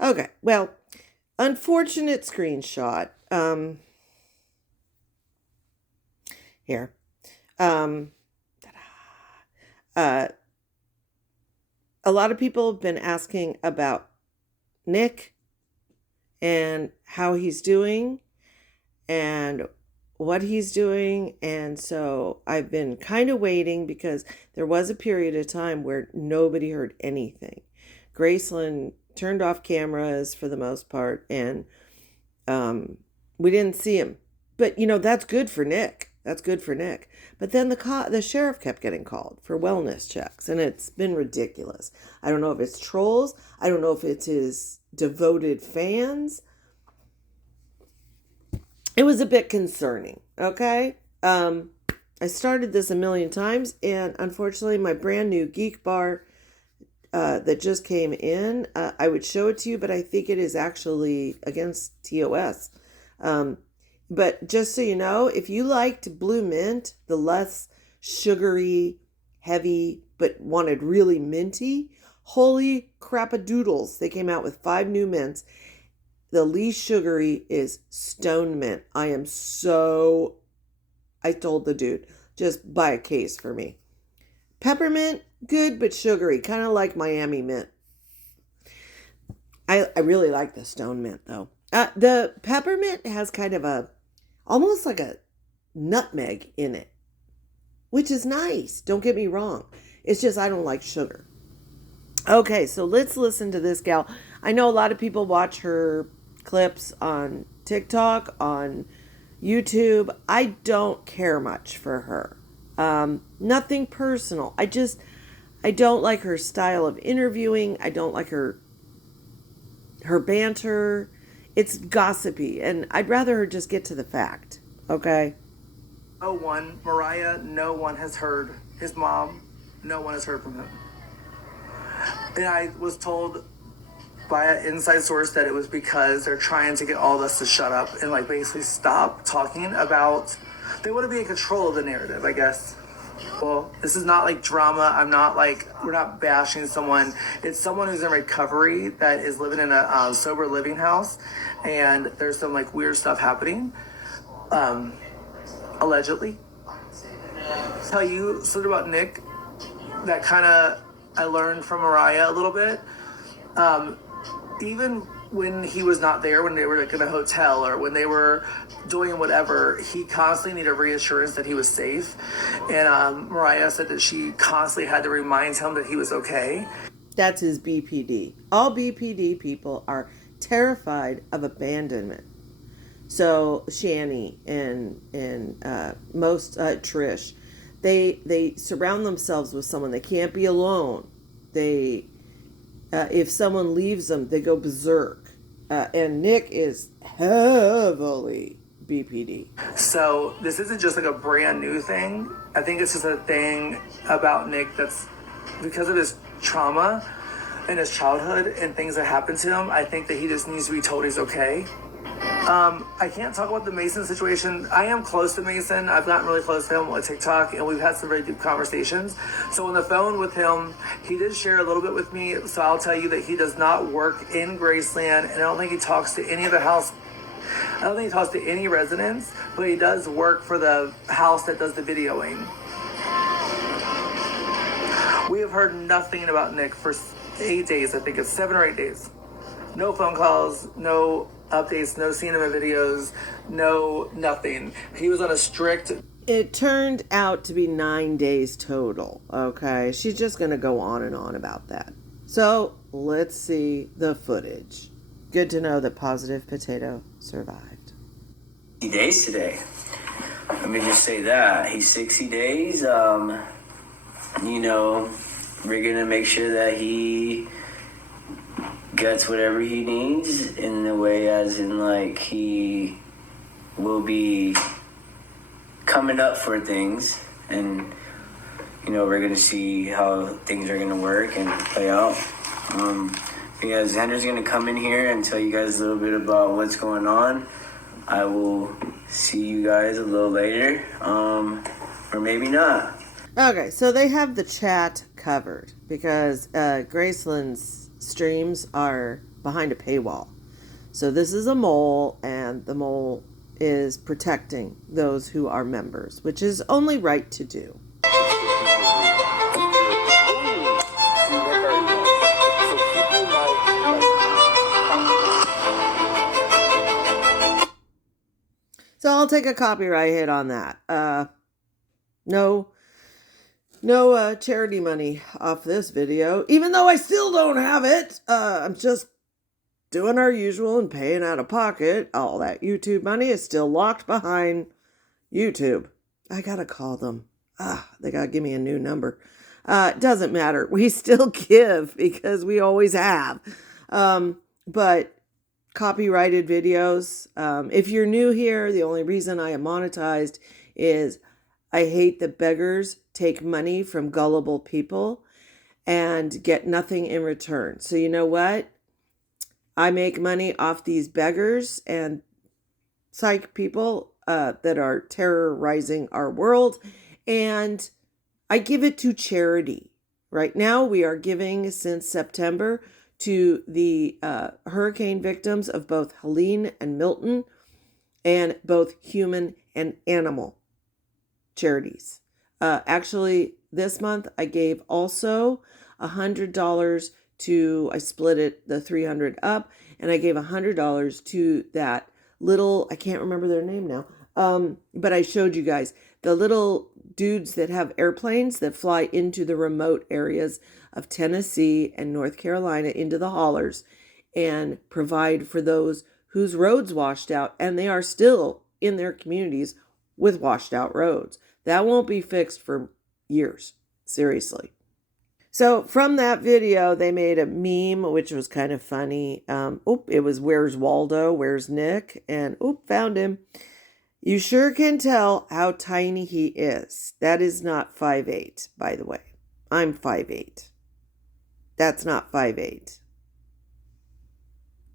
Okay, well, unfortunate screenshot. Here. Uh, a lot of people have been asking about Nick and how he's doing and what he's doing. And so I've been kind of waiting because there was a period of time where nobody heard anything. Graceland turned off cameras for the most part, and we didn't see him. But, that's good for Nick. That's good for Nick. But then the sheriff kept getting called for wellness checks, and it's been ridiculous. I don't know if it's trolls. I don't know if it's his devoted fans. It was a bit concerning, okay? I started this a million times, and unfortunately, my brand new Geek Bar that just came in, I would show it to you, but I think it is actually against TOS. But just so you know, if you liked Blue Mint, the less sugary, heavy, but wanted really minty, holy crapadoodles. They came out with 5 new mints. The least sugary is Stone Mint. I told the dude, just buy a case for me. Peppermint, good but sugary, kind of like Miami Mint. I really like the Stone Mint though. The peppermint has kind of almost like a nutmeg in it, which is nice. Don't get me wrong. It's just I don't like sugar. Okay, so let's listen to this gal. I know a lot of people watch her clips on TikTok, on YouTube. I don't care much for her. Nothing personal. I don't like her style of interviewing. I don't like her banter. It's gossipy, and I'd rather her just get to the fact, okay? No one, Mariah, no one has heard. His mom, no one has heard from him. And I was told by an inside source that it was because they're trying to get all of us to shut up and basically stop talking about, they want to be in control of the narrative, I guess. Well, this is not drama. We're not bashing someone. It's someone who's in recovery that is living in a sober living house, and there's some weird stuff happening, allegedly. Tell you something about Nick that kind of I learned from Mariah a little bit. Even when he was not there, when they were in a hotel or when they were doing whatever, he constantly needed reassurance that he was safe. And Mariah said that she constantly had to remind him that he was okay. That's his BPD. All BPD people are terrified of abandonment. So Shani and most Trish, they surround themselves with someone. They can't be alone. If someone leaves them, they go berserk. And Nick is heavily BPD. So this isn't just a brand new thing. I think it's just a thing about Nick that's because of his trauma in his childhood and things that happened to him. I think that he just needs to be told he's okay. I can't talk about the Mason situation. I am close to Mason. I've gotten really close to him on TikTok, and we've had some very deep conversations. So on the phone with him, he did share a little bit with me. So I'll tell you that he does not work in Graceland, and I don't think he talks to any of the house. I don't think he talks to any residents, but he does work for the house that does the videoing. We have heard nothing about Nick for 8 days. I think it's 7 or 8 days. No phone calls, no updates, no seeing him in videos, no nothing. He was on a strict... It turned out to be 9 days total, okay? She's just going to go on and on about that. So, let's see the footage. Good to know that Positive Potato survived. 60 days today. Let me just say that. He's 60 days. We're going to make sure that he gets whatever he needs in the way as in he will be coming up for things, and we're gonna see how things are gonna work and play out. Xander's gonna come in here and tell you guys a little bit about what's going on. I will see you guys a little later, or maybe not. Okay, so they have the chat covered because Graceland's streams are behind a paywall. So this is a mole, and the mole is protecting those who are members, which is only right to do. So I'll take a copyright hit on that. No charity money off this video, even though I still don't have it. I'm just doing our usual and paying out of pocket. All that YouTube money is still locked behind YouTube. I gotta call them. They gotta give me a new number. It doesn't matter. We still give because we always have. But copyrighted videos. If you're new here, the only reason I am monetized is I hate that beggars take money from gullible people and get nothing in return. So you know what? I make money off these beggars and psych people that are terrorizing our world, and I give it to charity. Right now, we are giving since September to the hurricane victims of both Helene and Milton, and both human and animal charities. Actually, this month I gave also $100 to, I split it, the 300 up, and I gave $100 to that little, I can't remember their name now, but I showed you guys, the little dudes that have airplanes that fly into the remote areas of Tennessee and North Carolina, into the hollers, and provide for those whose roads washed out, and they are still in their communities with washed out roads. That won't be fixed for years, seriously. So from that video, they made a meme, which was kind of funny. It was, "Where's Waldo? Where's Nick?" And found him. You sure can tell how tiny he is. That is not 5'8", by the way. I'm 5'8". That's not 5'8".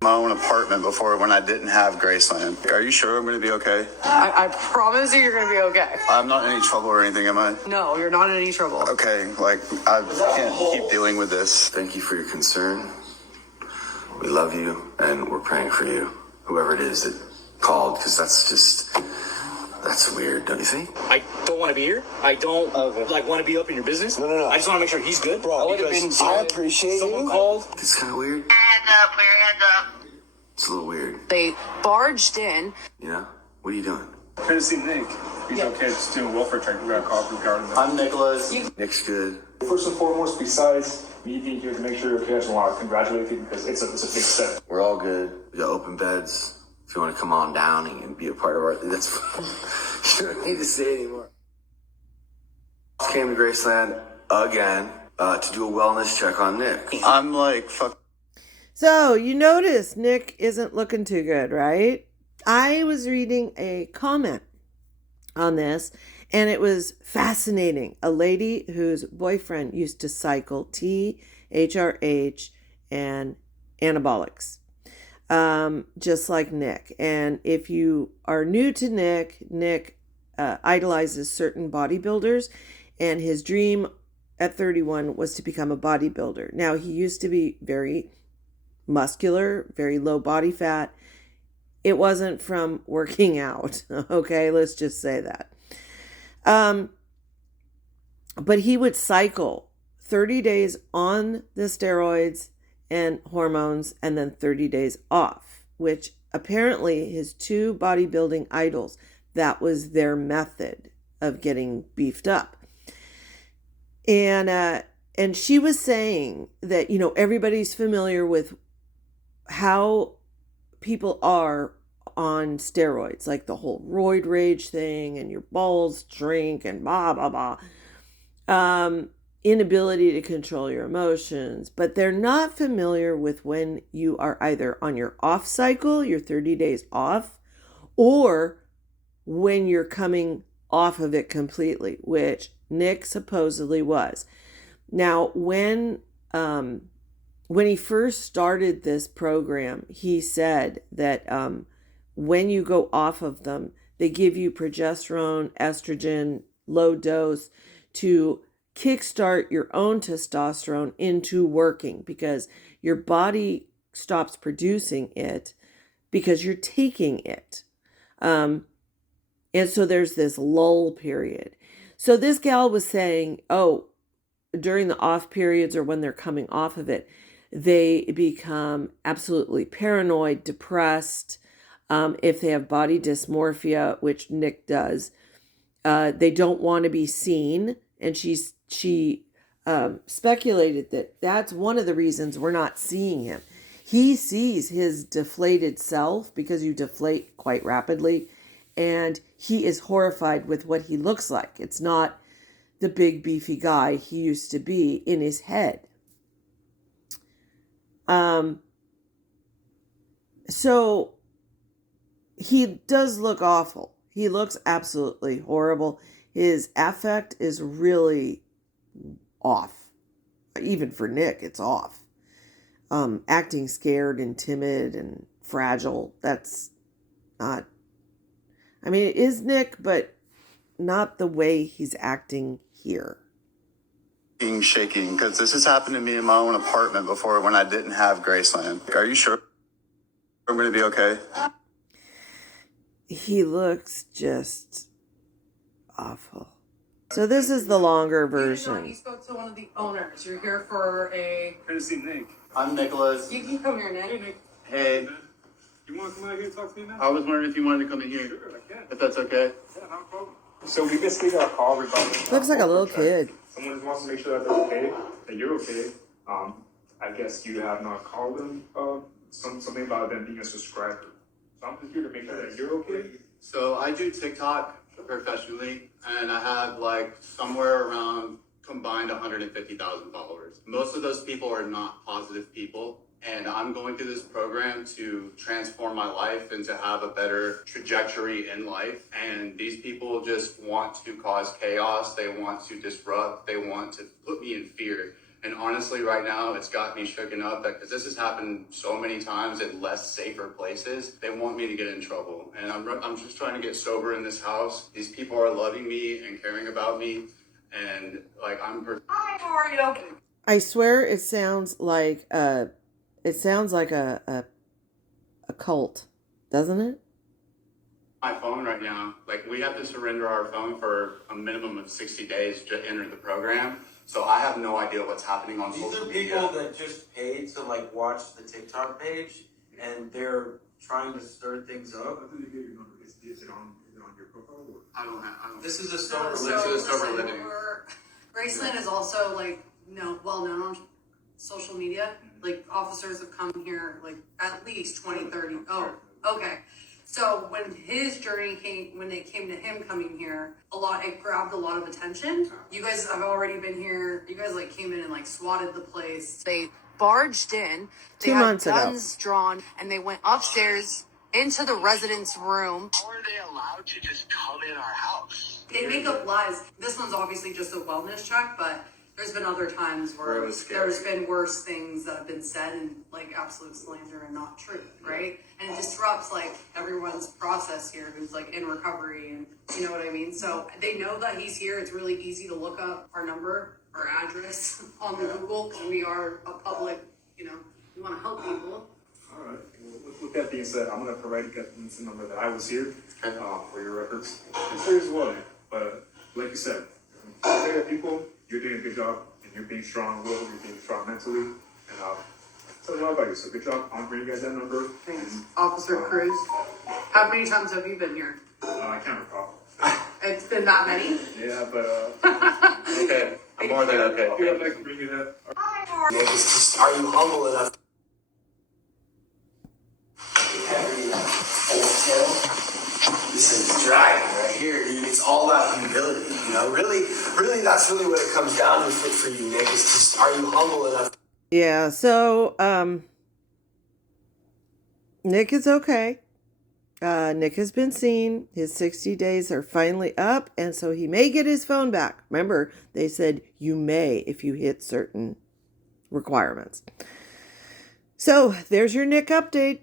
My own apartment before when I didn't have Graceland. Are you sure I'm going to be okay? I promise you're going to be okay. I'm not in any trouble or anything, am I? No, you're not in any trouble. Okay, like, I can't keep dealing with this. Thank you for your concern. We love you, and we're praying for you. Whoever it is that called, because that's weird, don't you think? I don't want to be here. I don't want to be up in your business. No. I just want to make sure he's good. Bro, I appreciate someone you. called. It's kind of weird. Hands up, put your hands up. It's a little weird. They barged in. You know? What are you doing? Good to see Nick. He's okay, just doing a welfare check. We got a call regarding that. I'm Nicholas. Nick's good. First and foremost, besides me being here to make sure your kids want to congratulate you because it's a big step. We're all good. We got open beds. If you want to come on down and be a part of our... That's... you don't need to say anymore. Came to Graceland again to do a wellness check on Nick. I'm like, fuck. So you notice Nick isn't looking too good, right? I was reading a comment on this, and it was fascinating. A lady whose boyfriend used to cycle THRH and anabolics, just like Nick. And if you are new to Nick idolizes certain bodybuilders, and his dream at 31 was to become a bodybuilder. Now, he used to be very muscular, very low body fat. It wasn't from working out. Okay, let's just say that. But he would cycle 30 days on the steroids and hormones and then 30 days off, which apparently his two bodybuilding idols, that was their method of getting beefed up. And she was saying that, you know, everybody's familiar with how people are on steroids, like the whole roid rage thing and your balls shrink and blah, blah, blah. Inability to control your emotions, but they're not familiar with when you are either on your off cycle, your 30 days off, or when you're coming off of it completely, which Nick supposedly was. Now, when he first started this program, he said that when you go off of them, they give you progesterone, estrogen, low dose to kickstart your own testosterone into working, because your body stops producing it because you're taking it. And so there's this lull period. So this gal was saying, oh, during the off periods or when they're coming off of it, they become absolutely paranoid, depressed. If they have body dysmorphia, which Nick does, they don't want to be seen. And she speculated that that's one of the reasons we're not seeing him. He sees his deflated self because you deflate quite rapidly, and he is horrified with what he looks like. It's not the big beefy guy he used to be in his head. So he does look awful. He looks absolutely horrible. His affect is really off. Even for Nick, it's off. Acting scared and timid and fragile. That's not, I mean, it is Nick, but not the way he's acting here. Shaking, because this has happened to me in my own apartment before when I didn't have Graceland. Are you sure I'm going to be okay? He looks just awful. So this is the longer version. You spoke to one of the owners. You're here for a... Here to see Nick. I'm Nicholas. You can come here, Nick. Hey, Nick. Hey, You want to come out here and talk to me now? I was wondering if you wanted to come in here, Sure, I can. if that's okay. Yeah, no problem. So we basically got a call regarding. Looks like a little kid. Someone just wants to make sure that they're okay, that you're okay. I guess you have not called them, something about them being a subscriber. So I'm just here to make sure that you're okay. So I do TikTok professionally, and I have like somewhere around combined 150,000 followers. Most of those people are not positive people, and I'm going through this program to transform my life and to have a better trajectory in life. And these people just want to cause chaos. They want to disrupt. They want to put me in fear. And honestly, right now, it's got me shooken up because this has happened so many times in less safer places. They want me to get in trouble. And I'm just trying to get sober in this house. These people are loving me and caring about me. And like, Hi, how are you? I swear it sounds like a cult, doesn't it? my phone right now. Like, we have to surrender our phone for a minimum of 60 days to enter the program. So I have no idea what's happening on These social are media. people that just paid to like watch the TikTok page, and they're trying to stir things up. How did you get your number? Is it on your profile? Or? I don't. This is a sober So- living. This is sober living. Graceland is also like well known on social media. Like officers have come here like at least 20, 30. Oh, okay. So when his journey came, when it came to him coming here, it grabbed a lot of attention. You guys have already been here. You guys like came in and like swatted the place. They barged in. They 2 had months ago. guns drawn, and they went upstairs into the resident's room. How are they allowed to just come in our house? They make up lies. This one's obviously just a wellness check, but there's been other times where there's been worse things that have been said and like absolute slander and not true, right? And it disrupts like everyone's process here who's like in recovery, and you know what I mean? So they know that he's here. It's really easy to look up our number, our address on the Google, because we are a public, we want to help people. All right. Well, with that being said, I'm going to provide you the number that I was here for your records. It's here as well. But like you said, you're people, you're doing a good job, and you're being strong willed, you're being strong mentally. And tell me all about you. So good job. I'm bringing you guys that number. Thanks. And, Officer Cruz, how many times have you been here? I can't recall. It's been that many? Yeah, but Okay, I'm more than okay. yeah, I'd like to bring you that. Nick, it's just, are you humble enough? This is dragon right here, dude. It's all about humility, Really, that's really what it comes down to for you, Nick. It's just, are you humble enough? Yeah, so Nick is okay. Nick has been seen. His 60 days are finally up, and so he may get his phone back. Remember, they said you may if you hit certain requirements. So there's your Nick update.